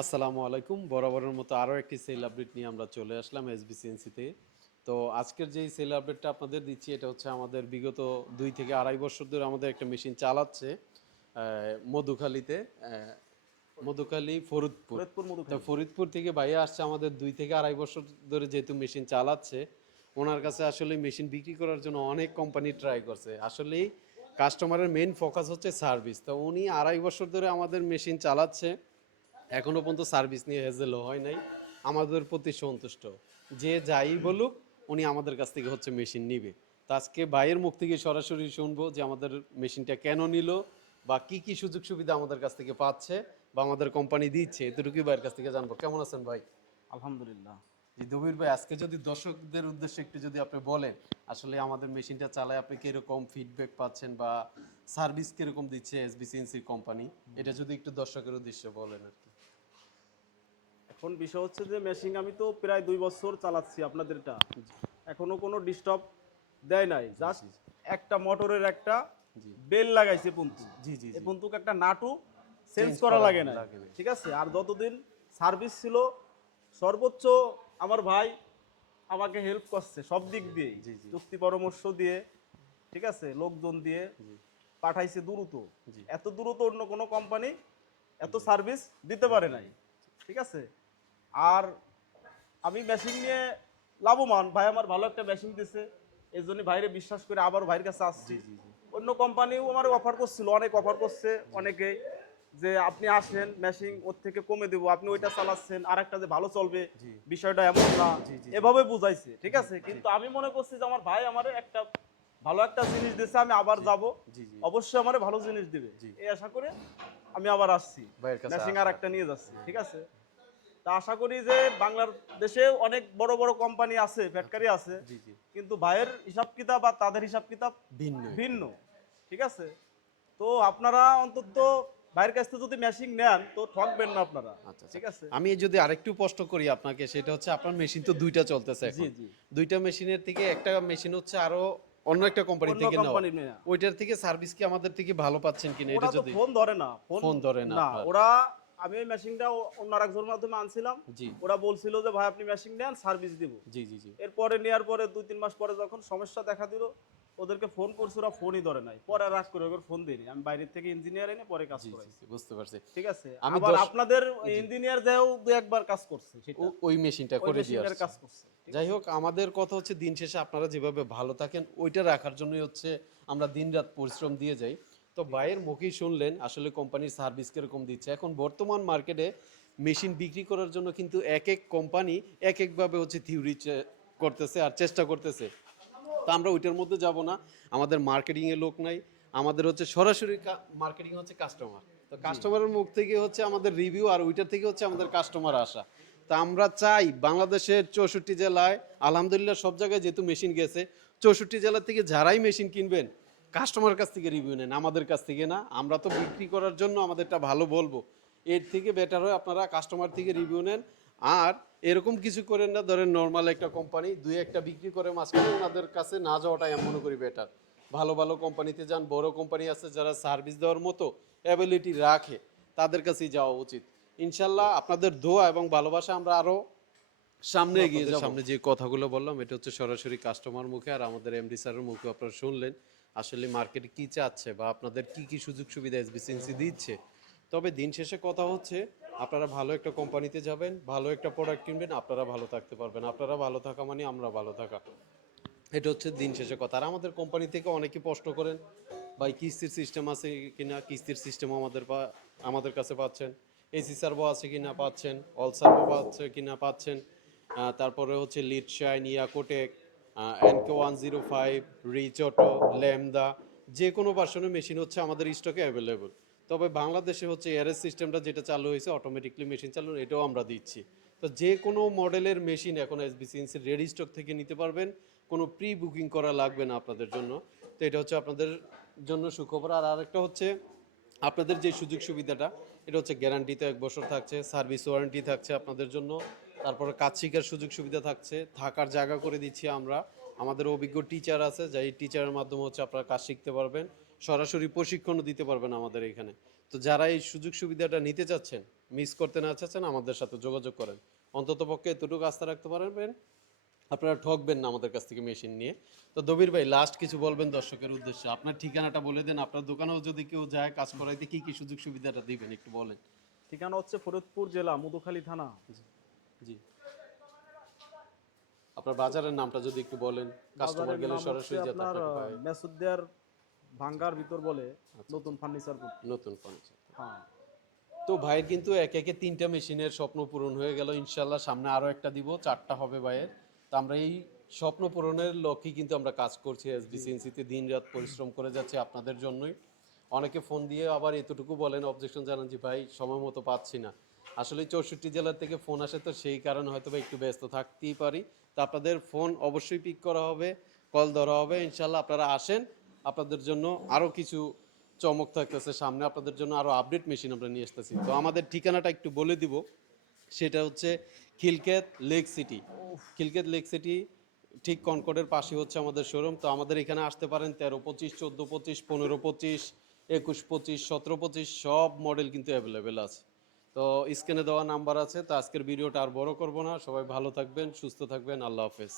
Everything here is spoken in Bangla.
আসসালামু আলাইকুম। বরাবরের মতো আরও একটি সেল আপডেট নিয়ে আমরা চলে আসলাম এসবিসিএনসিতে। তো আজকের যেই সেল আপডেটটা আপনাদের দিচ্ছি এটা হচ্ছে আমাদের বিগত 2 থেকে আড়াই বছর ধরে আমাদের একটা মেশিন চালাচ্ছে মধুখালীতে, মধুখালী ফরিদপুর। ফরিদপুর তো মধুখালী। ফরিদপুর থেকে ভাইয়া আসছে আমাদের 2 থেকে আড়াই বছর ধরে যেহেতু মেশিন চালাচ্ছে, ওনার কাছে আসলে মেশিন বিক্রি করার জন্য অনেক কোম্পানি ট্রাই করছে। আসলেই কাস্টমারের মেইন ফোকাস হচ্ছে সার্ভিস। তো উনি আড়াই বছর ধরে আমাদের মেশিন চালাচ্ছে, এখনো পর্যন্ত সার্ভিস নিয়ে হেজেলও হয় নাই, আমাদের প্রতি সন্তুষ্ট। যে যাই বলুক উনি আমাদের কাছ থেকে হচ্ছে মেশিন নিবে। তো আজকে ভাইয়ের মুখ থেকে সরাসরি শুনবো যে আমাদের মেশিনটা কেন নিল বা কি কি সুযোগ সুবিধা আমাদের কাছ থেকে পাচ্ছে বা আমাদের কোম্পানি দিচ্ছে, এতটুকুই ভাইয়ের কাছ থেকে জানবো। কেমন আছেন ভাই? আলহামদুলিল্লাহ। জি দবির ভাই, আজকে যদি দর্শকদের উদ্দেশ্যে একটু যদি আপনি বলেন আসলে আমাদের মেশিনটা চালায় আপনি কিরকম ফিডব্যাক পাচ্ছেন বা সার্ভিস কিরকম দিচ্ছে এসবিসিএনসি কোম্পানি, এটা যদি একটু দর্শকের উদ্দেশ্যে বলেন আর কি। এখন বিষয় হচ্ছে যে মেশিন আমি তো প্রায় 2 বছর চালাচ্ছি আপনাদেরটা, এখনো কোনো ডিস্টার্ব দেয় নাই। জাস্ট একটা মোটরের একটা জি বেল লাগাইছে পুন্তু, জি জি এই জি পুন্তুক একটা নাটু চেঞ্জ চেঞ্জ করা করা লাগে না, লাগে না। ঠিক আছে। আর যতদিন সার্ভিস ছিল সর্বোচ্চ আমার ভাই আমাকে হেল্প করছে সব দিক দিয়ে, জি জি যুক্তি পরামর্শ দিয়ে, ঠিক আছে, লোকজন দিয়ে জি পাঠাইছে দ্রুত। জি এত দ্রুত অন্য কোনো কোম্পানি এত সার্ভিস দিতে পারে নাই, ঠিক আছে। আর আমি মেশিন নিয়ে লাভবান, ভাই আমার ভালো একটা মেশিন দিছে, এই জন্য ভাইরে বিশ্বাস করে আবার ভাইয়ের কাছে আসছি। জি জি জি অন্য কোম্পানিও আমার অফার করছিল, অনেক অফার করছে অনেকেই, যে আপনি আসেন মেশিন ওর থেকে কমে দেবো, আপনি ওইটা চালাচ্ছেন আর একটা যে ভালো চলবে, জি বিষয়টা এমন না, জি জি এভাবে বুঝাইছে, ঠিক জি আছে। জি কিন্তু আমি মনে করছি যে আমার ভাই আমার একটা ভালো একটা জিনিস দিছে, আমি আবার জি যাব, জি জি অবশ্যই আমার ভালো জিনিস দিবে, জি এই আশা করে আমি আবার আসছি, ভাইয়ের কাছে মেশিন আর আসা। একটা নিয়ে যাচ্ছি, ঠিক আছে। তা আশা করি যে বাংলার দেশে অনেক বড় বড় কোম্পানি আছে, আচ্ছা, ফ্যাক্টরি আছে, জি জি কিন্তু ভাইয়ের হিসাব কিতাব বা তাদের হিসাব কিতাব ভিন্ন একটু। ভিন্ন, ঠিক আছে। তো আপনারা অন্তত ভাইয়ের কাছ থেকে যদি মেশিন নেন তো ঠকবেন না আপনারা, আচ্ছা আচ্ছা, ঠিক আছে। আমি যদি আরেকটু প্রশ্ন করি আপনাকে, সেটা হচ্ছে আপনার মেশিন তো দুইটা চলতেছে জি এখন, জি। দুইটা মেশিনের থেকে একটা মেশিন হচ্ছে আরো অন্য একটা কোম্পানি অন্য থেকে নেওয়া, কোম্পানি নেয়া, ওইটার থেকে সার্ভিস কি আমাদের থেকে ভালো পাচ্ছেন কিনা এটা ওরা তো যদি। ফোন ধরে না, ফোন ফোন ধরে না না আপনার। ওরা। আমি ওই মেশিনটা অন্য আরেকজনের মাধ্যমে আনছিলাম, জি ওরা বলছিল যে ভাই আপনি মেশিন নেন সার্ভিস দিব। জি জি জি এরপরে নেওয়ার পরে 2-3 মাস পরে যখন সমস্যা দেখা দিল, ওদেরকে ফোন করছে, ওরা ফোনই ধরে নাই, পরে রাগ করে ওদের ফোন দিইনি, আমি বাইরের থেকে ইঞ্জিনিয়ার এনে পরে কাজ জি জি করাইছি, জি, বুঝতে পারছি। ঠিক আছে। আমি আবার আপনাদের জি ইঞ্জিনিয়ার যেও 2-1 বার কাজ করছে, সেটা ওই মেশিনটা ওই করে দিয়ে মেশিনের আসছে। কাজ করছে, ঠিক যাই আছে। হোক, আমাদের কথা হচ্ছে দিন শেষে আপনারা যেভাবে ভালো থাকেন ওইটা রাখার জন্যই হচ্ছে আমরা দিনরাত পরিশ্রম দিয়ে যাই। তো ভাইয়ের মুখেই শুনলেন আসলে কোম্পানির সার্ভিস কিরকম দিচ্ছে। এখন বর্তমান মার্কেটে মেশিন বিক্রি করার জন্য কিন্তু এক এক কোম্পানি এক একভাবে হচ্ছে থিওরি করতেছে আর চেষ্টা করতেছে। তো আমরা ওইটার মধ্যে যাব না, আমাদের মার্কেটিংয়ে লোক নাই, আমাদের হচ্ছে সরাসরি মার্কেটিং হচ্ছে কাস্টমার। তো কাস্টমারের মুখ থেকে হচ্ছে আমাদের রিভিউ আর ওইটার থেকে হচ্ছে আমাদের কাস্টমার আসা। তা আমরা চাই বাংলাদেশের 64 জেলায় আলহামদুলিল্লাহ সব জায়গায় যেহেতু মেশিন গেছে, 64 জেলা থেকে যারাই মেশিন কিনবেন কাস্টমার কাছ থেকে রিভিউ নেন, আমাদের কাছ থেকে না। আমরা তো বিক্রি করার জন্য আমাদেরটা ভালো বলবো, এর থেকে বেটার হয় আপনারা কাস্টমার থেকে রিভিউ নেন। আর এরকম কিছু করেন না, ধরেন নর্মাল একটা কোম্পানি দুই একটা বিক্রি করে মাঝখানে ওনাদের কাছে না যাওয়াটাই আমি মনে করি বেটার। ভালো ভালো কোম্পানিতে যান, বড় কোম্পানি আছে যারা সার্ভিস দেওয়ার মতো অ্যাবিলিটি রাখে, তাদের কাছেই যাওয়া উচিত। ইনশাল্লাহ আপনাদের দোয়া এবং ভালোবাসা আমরা আরও সামনে এগিয়ে যাব। সামনে যে কথাগুলো বললাম এটা হচ্ছে সরাসরি কাস্টমার মুখে আর আমাদের এমডি স্যারের মুখে আপনারা শুনলেন আসলে মার্কেটে কি চাচ্ছে বা আপনাদের কি কি সুযোগ সুবিধা এসবিসিএনসি দিচ্ছে। তবে দিন শেষে কথা হচ্ছে আপনারা ভালো একটা কোম্পানিতে যাবেন, ভালো একটা প্রোডাক্ট কিনবেন, আপনারা ভালো থাকতে পারবেন। আপনারা ভালো থাকা মানে আমরা ভালো থাকা, এটা হচ্ছে দিন শেষে কথা। আর আমাদের কোম্পানি থেকে অনেকে প্রশ্ন করেন ভাই কিস্তির সিস্টেম আছে কিনা, কিস্তির সিস্টেম আমাদের কাছে পাচ্ছেন। এসি সার্ভো আছে কিনা পাচ্ছেন, অল সার্ভো পাচ্ছে কিনা পাচ্ছেন। তারপরে হচ্ছে Leadshine, Yakotec, NK 105, Richauto, Lambda, যে কোনো ভার্সনের মেশিন হচ্ছে আমাদের স্টকে অ্যাভেলেবল। তবে বাংলাদেশে হচ্ছে এআরএস সিস্টেমটা যেটা চালু হয়েছে অটোমেটিকলি মেশিন চালু, এটাও আমরা দিচ্ছি। তো যে কোনো মডেলের মেশিন এখন এসবিসিএনসির রেডি স্টক থেকে নিতে পারবেন, কোনো প্রি বুকিং করা লাগবে না আপনাদের জন্য। তো এটা হচ্ছে আপনাদের জন্য সুখবর। আর আরেকটা হচ্ছে আপনাদের যে সুযোগ সুবিধাটা, এটা হচ্ছে গ্যারান্টিতে 1 বছর থাকছে, সার্ভিস ওয়ারেন্টি থাকছে আপনাদের জন্য, তারপরে কাজ শেখার সুযোগ সুবিধা থাকছে, থাকার জায়গা করে দিচ্ছি আমরা, আমাদের অভিজ্ঞ টিচার আছে যাই টিচারের মাধ্যমে হচ্ছে আপনারা কাজ শিখতে পারবেন, সরাসরি প্রশিক্ষণও দিতে পারবেন আমাদের এখানে। তো যারা এই সুযোগ সুবিধাটা নিতে চাচ্ছেন মিস করতে না চাচ্ছেন আমাদের সাথে যোগাযোগ করেন। অন্তত পক্ষে এতটুকু আস্থা রাখতে পারবেন আপনারা ঠকবেন না আমাদের কাছ থেকে মেশিন নিয়ে। তো দবির ভাই লাস্ট কিছু বলবেন দর্শকের উদ্দেশ্যে, আপনার ঠিকানাটা বলে দেন, আপনার দোকানেও যদি কেউ যায় কাজ করাইতে কি কি সুযোগ সুবিধাটা দিবেন একটু বলেন। ঠিকানা হচ্ছে ফরিদপুর জেলা মধুখালী থানা। জি, আপনার বাজারের নামটা যদি একটু বলেন, কাস্টমার বাজারের গেলে নাম হচ্ছে সরাসরি যাতে আপনার আপনাকে পায়। মেসুদ্দিয়ার ভাঙ্গার ভিতর বলে নতুন ফার্নিচার। নতুন ফার্নিচার। হ্যাঁ, তো ভাইয়ের কিন্তু একে একে 3টা মেশিনের স্বপ্ন পূরণ হয়ে গেল, ইনশাল্লাহ সামনে আরো একটা দিব, 4টা হবে ভাইয়ের। তো আমরা এই স্বপ্ন পূরণের লক্ষ্যে কিন্তু আমরা কাজ করছি, এসবিসিএনসিতে দিন রাত পরিশ্রম করে যাচ্ছি আপনাদের জন্যই। অনেকে ফোন দিয়ে আবার এতটুকু বলেন, অবজেকশন জানান যে ভাই সময় মতো পাচ্ছি না। আসলে 64 জেলার থেকে ফোন আসে, তো সেই কারণে হয়তো বা একটু ব্যস্ত থাকতেই পারি। তো আপনাদের ফোন অবশ্যই পিক করা হবে, কল ধরা হবে, ইনশাল্লাহ আপনারা আসেন। আপনাদের জন্য আরো কিছু চমক থাকতেছে সামনে, আপনাদের জন্য আরো আপডেট মেশিন আমরা নিয়ে আসতেছি। তো আমাদের ঠিকানাটা একটু বলে দিব, সেটা হচ্ছে Khilkhet lake city. Khilkhet lake city ঠিক কনকর্ডের পাশে হচ্ছে আমাদের শোরুম। তো আমাদের এখানে আসতে পারেন 1325, 1425, 1525, 2125, 1725 সব মডেল কিন্তু অ্যাভেলেবেল আছে। তো স্ক্রিনে দেওয়া নাম্বার আছে। তো আজকের ভিডিওটা আর বড় করব না, সবাই ভালো থাকবেন, সুস্থ থাকবেন, আল্লাহ হাফেজ।